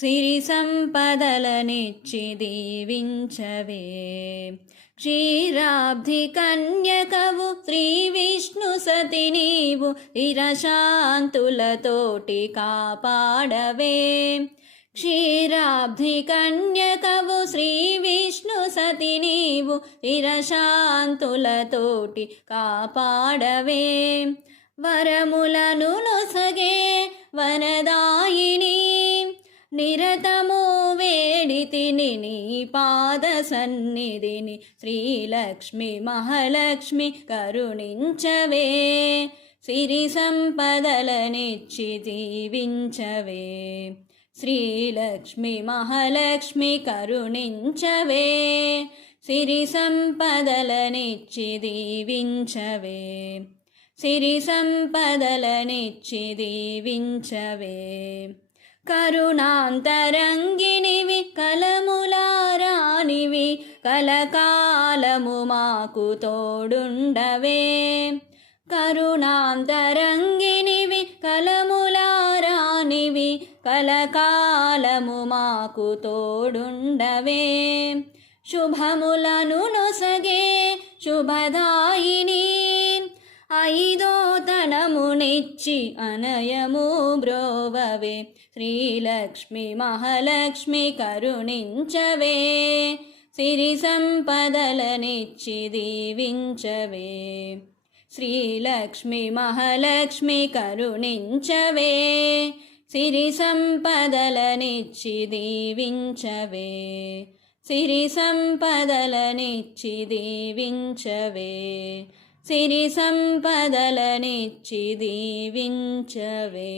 సిరి సంపదలనిచ్చి దీవించవే. క్షీరాబ్ధి కన్యకవు శ్రీ విష్ణు సతి నీవు ఇరశాంతులతోటి కాపాడవే. క్షీరాబ్ధి కన్యకవు శ్రీ విష్ణు సతి నీవు ఇరశాంతులతోటి కాపాడవే. వరములను నొసగే వనదా నిరతము వేడితిని నీ పాద సన్నిధిని శ్రీలక్ష్మి మహాలక్ష్మి కరుణించవే. సిరి సంపదలనిచ్చి దీవించవే శ్రీలక్ష్మి మహాలక్ష్మి కరుణించవే. సిరి సంపదలనిచ్చి దీవించవే సిరి సంపదలనిచ్చి దీవించవే కరుణాంతరంగినివి కలములారానివి కలకాలము మాకు తోడుండవే. కరుణాంతరంగినివి కలములారానివి కలకాలము మాకు తోడుండవే. శుభములను నొసగే శుభదాయిని నిచ్చి అనయము బ్రోవవే. శ్రీలక్ష్మి మహాలక్ష్మి కరుణించవే. సిరి సంపదలనిచ్చి దీవించవే. శ్రీలక్ష్మి మహాలక్ష్మి కరుణించవే. సిరి సంపదలనిచ్చి దీవించవే. సిరి సంపదలనిచ్చి దీవించవే. సిరి సంపదలనిచ్చి దీవించవే.